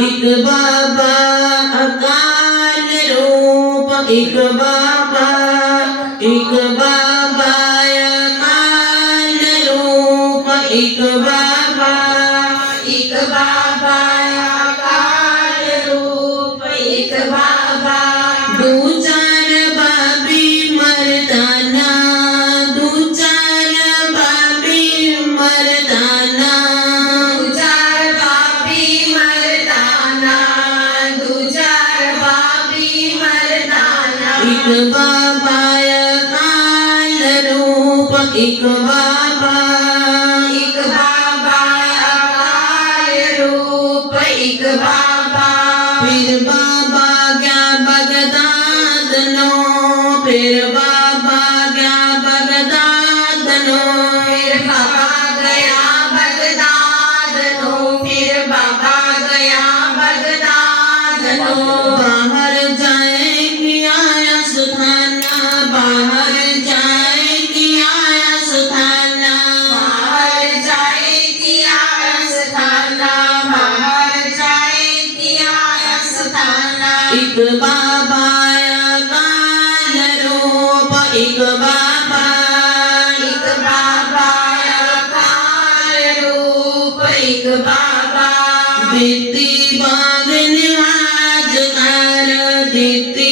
एक बाबा अकाल रूप एक बाबा एक बाबा अकाल रूप एक बाबा बार पाय काल रूप रूप एक बार फिर बाबा क्या बगदाद फिर बाबा क्या बगदाद फिर बाबा गया बगदाद नो फिर बाबा गया बगदाद नो एक बाबा एक बाबा अकाल रूप एक बाबा। देती बांधने आज कर देती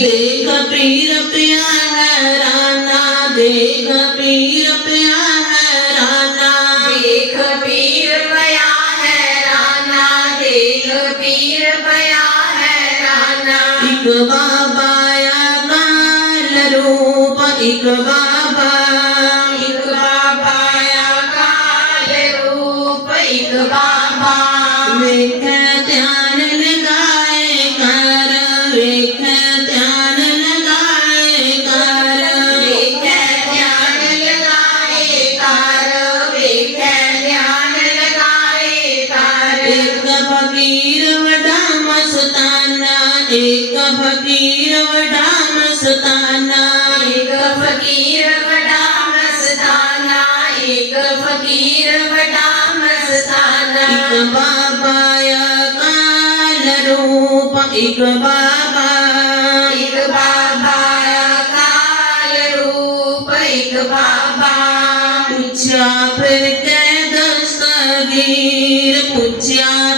देख पीर प्यारा राना देख पीर प्यारा राना देख पीर पया है राना देख पीर पया है राना एक बाबा या रूप एक बाबा। एक बाबा या काल रूप बाबा। लेकर फकीर वॾा मस्ताना एक फकीर वॾा मस्ताना हिक फकीर वॾा मस्ताना हिक बाबा या काल रूप एक बाबा। एक बाबा या काल रूप एक बाबा पूछा फिर दस्तगीर, पूछा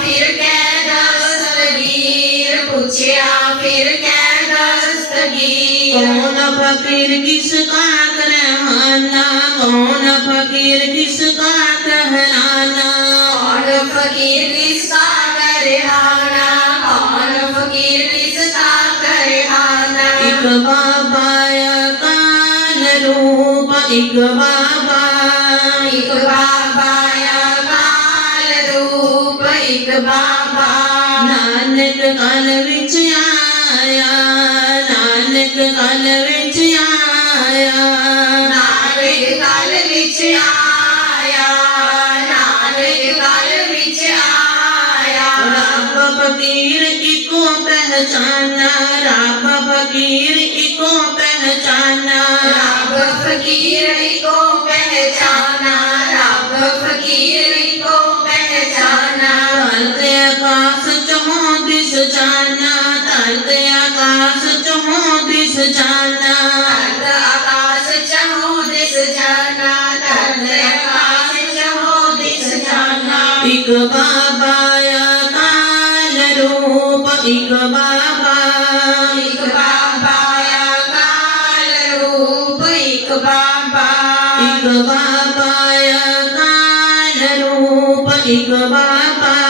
ਫਿਰ ਕਹਿ ਦਸ ਤਗੀਰ ਪੁੱਛਿਆ ਫਿਰ ਕਹਿ ਦਸ ਤਗੀਰ। ਕੌਣ ਫਕੀਰ ਕਿਸ ਕਾ ਕਰਹਾਨਾ ਕੌਣ ਫਕੀਰ ਕਿਸ ਕਾ ਕਹਿਲਾਨਾ ਕੌਣ ਫਕੀਰ ਕਿਸ ਕਾ ਕਰਹਾਨਾ ਕੌਣ ਫਕੀਰ ਕਿਸ ਕਾ ਕਰਹਾਨਾ ਇੱਕ ਬਾਬਾ ਕਾਨ ਰੂਪ ਇੱਕ ਬਾਬਾ ਇੱਕ ਬਾਬਾ नानक बाबा नानक कल कल विच आया। नानक कल विच आया नानक कल विच आया। रब फकीर इको पहचाना रब फकीर इको पहचाना। रब फकीर इको पहचाना रब फकीर जाना तर्क आकाश चहो दिस जाना। तर्क आकाश चहो दिस जाना तर्क आकाश दिस जाना। इक काल रूप इक बाबा। इक बाबा काल रूप इक बाबा। इक बाबा काल रूप इक बाबा।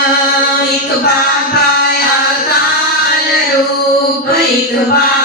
इक बाबा Goodbye.